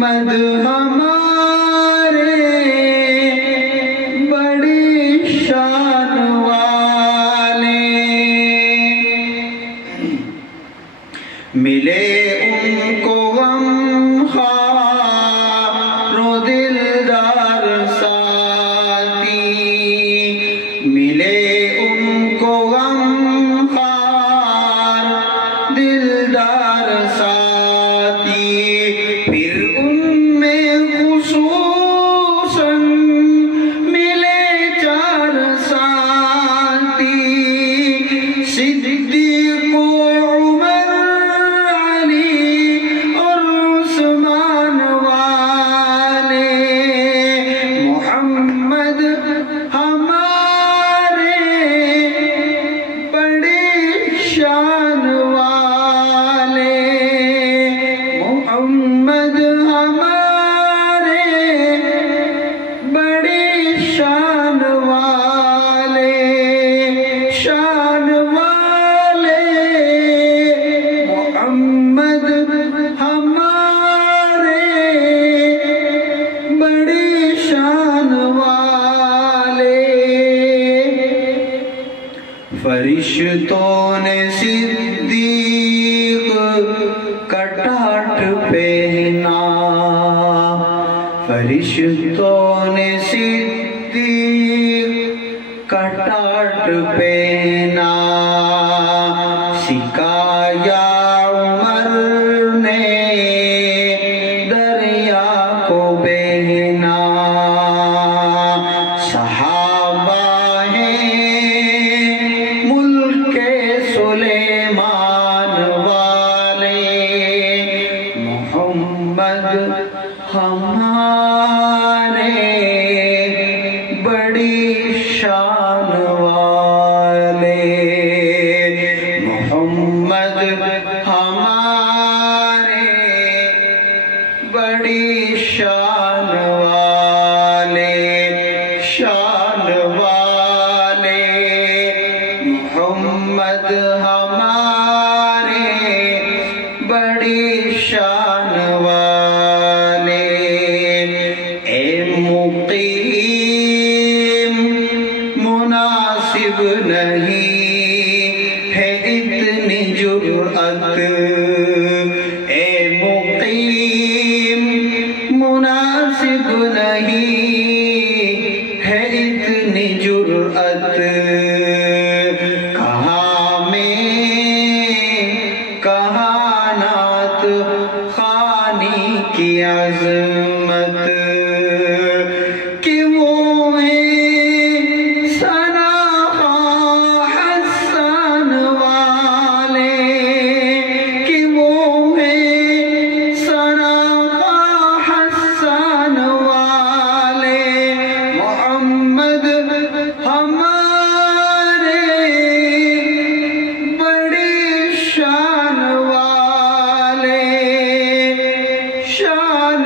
محمد ہمارے بڑی شان والے، ملے ان کو غم خوار و دلدار ساتھی، ملے ان کو غم خوار دلدار ساتھی، پھر ان میں خصوصاً ملے چار ساتھی، صدیق و عمر علی اور عثمان والے، محمد ہمارے بڑی شان والے، محمد ہمارے بڑی شان والے، شان والے، محمد ہمارے بڑی شان والے، فرشتوں نے صدیق کا ٹاٹ پہنا، فرشتوں نے صدیق کا ٹاٹ پہنا، سکھایا عمر نے دریا کو بہنا، صحابہ ہیں ملک سلیمان والے، محمد ہمارے بڑی شان والے، محمد ہمارے بڑی شان والے، شان والے، محمد ہمارے بڑی شان والے، اے مقیم مناسب نہیں ہے اتنی جرأت، اے مقیم مناسب نہیں ہے اتنی جرأت، کہاں میں کہانات خوانی کی عظمت، کہ وہ ہیں ثناء حسان والے، کہ وہ ہیں ثناء حسان والے، محمد ہمارے بڑی شان والے، شان